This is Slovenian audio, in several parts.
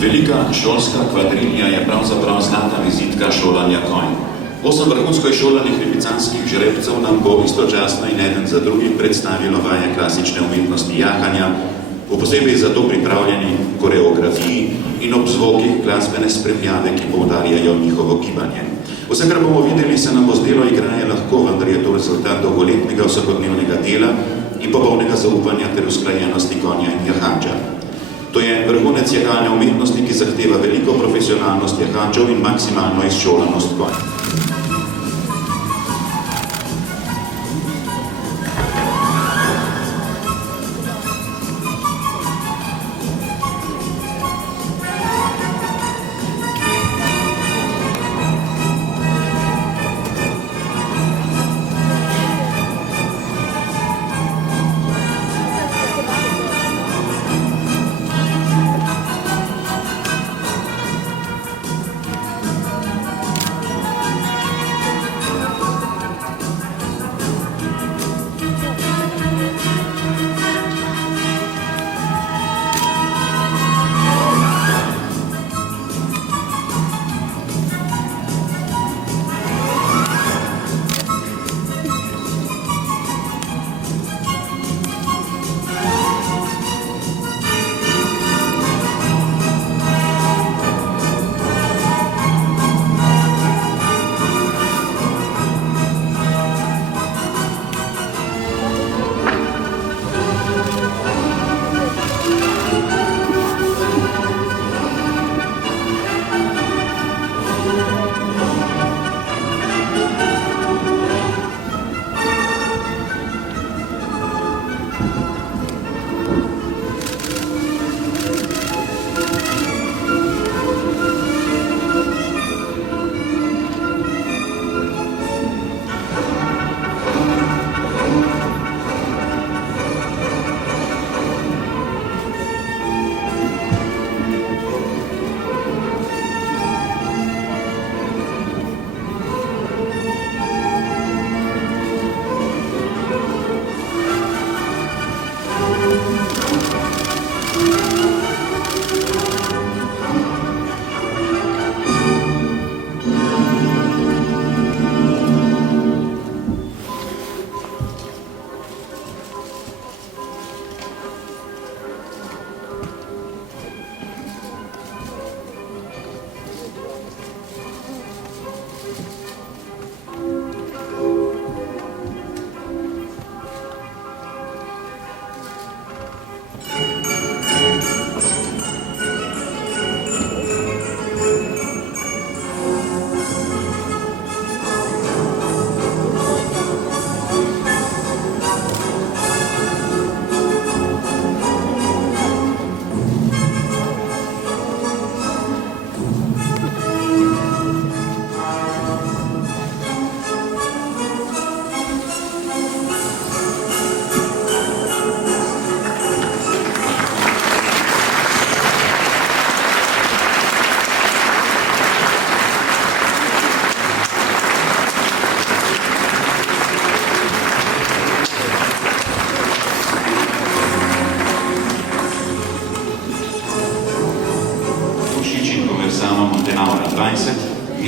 Velika šolska kvadrilja je pravzaprav zlata vizitka šolanja konj. 8 vrhunsko šolanih lipicanskih žrebcev nam bo istočasno in eden za drugim predstavilo vaje klasične umetnosti jahanja, v posebej za to pripravljeni koreografiji in ob zvokih glasbene spremljave, ki poudarjajo njihovo gibanje. Vse, kar bomo videli, se nam bo zdelo igraje lahko, vendar je to rezultat dolgoletnega vsakodnevnega dela in popolnega zaupanja ter usklajenosti konja in jahača. To je vrhunec jahalne umetnosti, ki zahteva veliko profesionalnost jahačev in maksimalno izšolanost konj.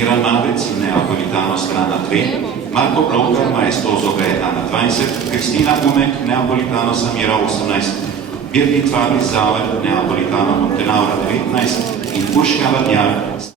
Miran Mabec in Neapolitano strana 2, Marko Plonka, maestoso Gaetana 20, Kristina Umek, Neapolitano Samira 18, Birgit Fabris Zauer, Neapolitano Montenaura 19 in Urška Vadnjar,